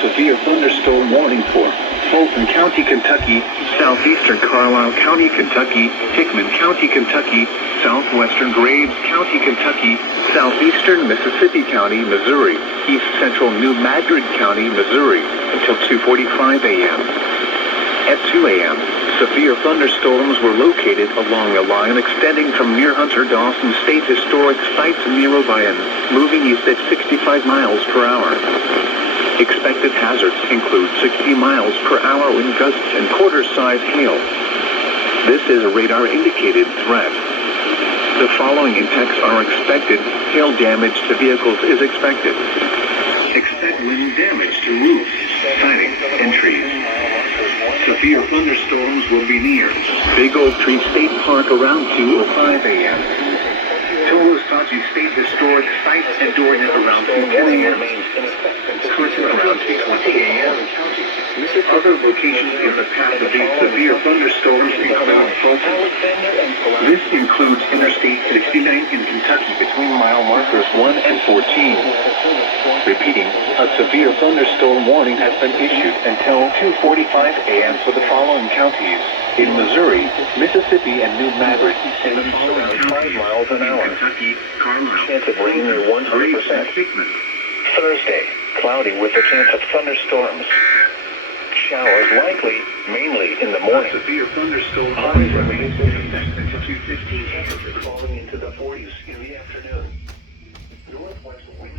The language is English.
severe thunderstorm warning for Fulton County, Kentucky, southeastern Carlisle County, Kentucky, Hickman County, Kentucky, southwestern Graves County, Kentucky, southeastern Mississippi County, Missouri, east central New Madrid County, Missouri, until 2:45 a.m. At 2 a.m., severe thunderstorms were located along a line extending from near Hunter-Dawson State Historic Site to near Obion, moving east at 65 miles per hour. Expected hazards include 60 miles per hour wind gusts and quarter-size hail. This is a radar-indicated threat. The following impacts are expected. Hail damage to vehicles is expected. Expect wind damage to roofs, siding, and trees. Severe thunderstorms will be near Big Oak Tree State Park around 2:05 a.m. Towasachi State Historic Site and during around 2:10 a.m. Clinton around 2:20 a.m. Other locations in the path of these severe thunderstorms include Fulton. This includes Interstate 69 in Kentucky between mile markers 1 and 14. Repeating, a severe thunderstorm warning has been issued until 2:45 a.m. for the following counties: in Missouri, Mississippi, and New Madrid. In the following counties: 5 miles an hour. Kentucky, Carlisle. Chance of rain near 100%. Thursday, cloudy with a chance of thunderstorms. Showers likely, mainly in the morning. Severe thunderstorm warning remains in effect until 2:15 a.m. falling into the 40s in the afternoon. Northwest winds